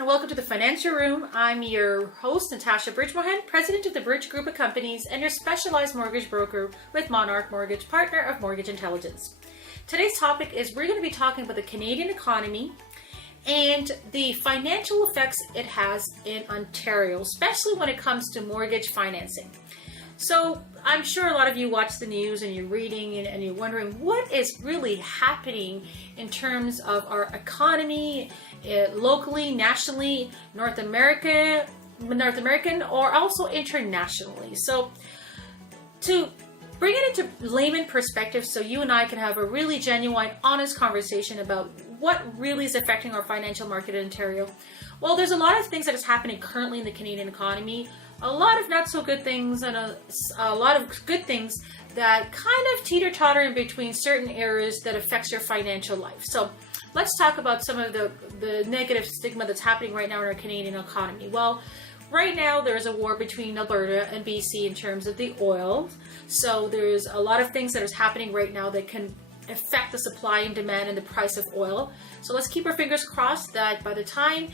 and welcome to the Financial Room. I'm your host, Natasha Bridgmohan, president of the Bridge Group of Companies and your specialized mortgage broker with Monarch Mortgage, partner of Mortgage Intelligence. Today's topic is we're going to be talking about the Canadian economy and the financial effects it has in Ontario, especially when it comes to mortgage financing. So I'm sure a lot of you watch the news and you're reading and you're wondering what is really happening in terms of our economy, locally, nationally, North American, or also internationally. So to bring it into layman perspective so you and I can have a really genuine, honest conversation about what really is affecting our financial market in Ontario. Well, there's a lot of things that is happening currently in the Canadian economy, a lot of not so good things and a lot of good things that kind of teeter-totter in between certain areas that affects your financial life. So let's talk about some of the negative stigma that's happening right now in our Canadian economy. Well, right now there's a war between Alberta and BC in terms of the oil. So there's a lot of things that is happening right now that can affect the supply and demand and the price of oil. So let's keep our fingers crossed that by the time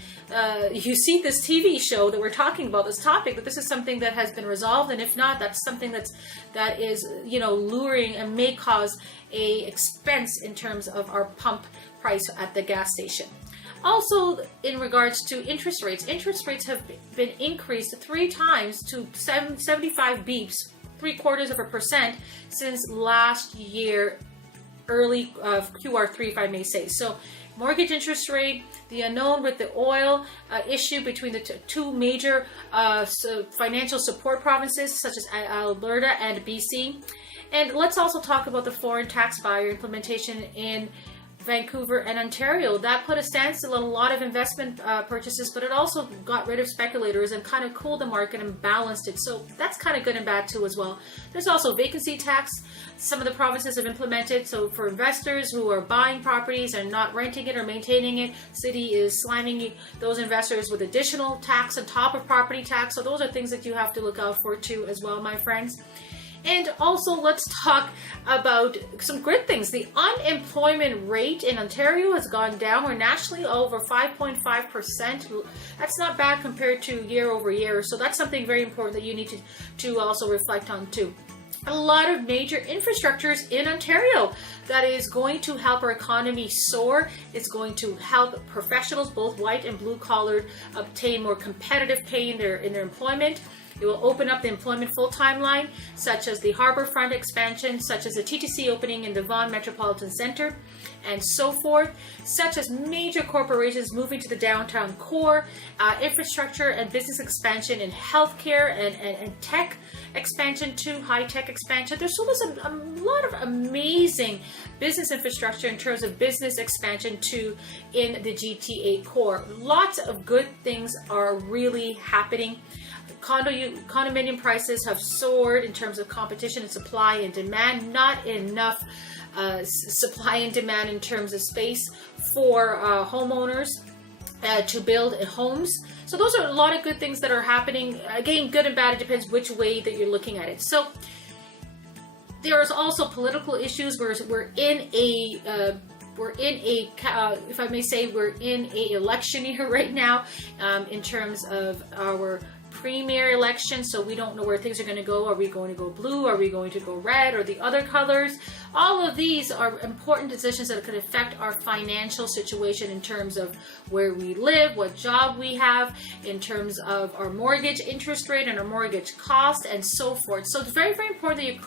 you see this TV show that we're talking about, this topic, that this is something that has been resolved, and if not, that's something that is luring and may cause a expense in terms of our pump price at the gas station. Also, in regards to interest rates have been increased 3 times to 75 beeps, 0.75% since last year, early QR3, if I may say. So mortgage interest rate, the unknown with the oil issue between the two major financial support provinces such as Alberta and BC. And let's also talk about the foreign tax buyer implementation in Vancouver and Ontario. That put a standstill on a lot of investment purchases, but it also got rid of speculators and kind of cooled the market and balanced it. So that's kind of good and bad too as well. There's also vacancy tax. Some of the provinces have implemented. So for investors who are buying properties and not renting it or maintaining it, city is slamming those investors with additional tax on top of property tax. So those are things that you have to look out for too as well, my friends. And also, let's talk about some good things. The unemployment rate in Ontario has gone down. We're nationally over 5.5%. That's not bad compared to year over year. So that's something very important that you need to also reflect on too. A lot of major infrastructures in Ontario that is going to help our economy soar. It's going to help professionals, both white and blue collared, obtain more competitive pay in their employment. It will open up the employment full-time line, such as the Harbourfront expansion, such as the TTC opening in the Vaughan Metropolitan Centre, and so forth, such as major corporations moving to the downtown core, infrastructure and business expansion in healthcare and tech expansion too, high-tech expansion. There's a lot of amazing business infrastructure in terms of business expansion too in the GTA core. Lots of good things are really happening. Condominium prices have soared in terms of competition and supply and demand. Not enough supply and demand in terms of space for homeowners to build homes. So those are a lot of good things that are happening. Again, good and bad, it depends which way that you're looking at it. So there is also political issues. We're in a if I may say, we're in a election year right now in terms of our premier election, so we don't know where things are going to go. Are we going to go blue? Are we going to go red, or the other colors? All of these are important decisions that could affect our financial situation in terms of where we live, what job we have, in terms of our mortgage interest rate and our mortgage cost, and so forth. So it's very, very important that you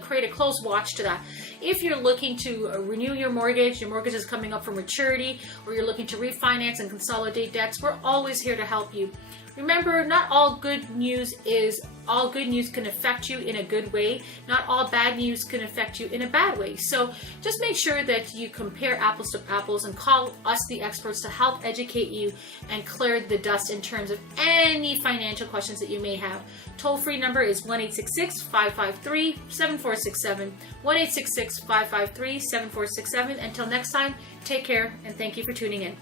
create a close watch to that. If you're looking to renew your mortgage is coming up for maturity, or you're looking to refinance and consolidate debts, we're always here to help you. Remember, not all good news can affect you in a good way. Not all bad news can affect you in a bad way. So just make sure that you compare apples to apples and call us, the experts, to help educate you and clear the dust in terms of any financial questions that you may have. Toll-free number is 1-866-553-7467. 1-866-553-7467. Until next time, take care and thank you for tuning in.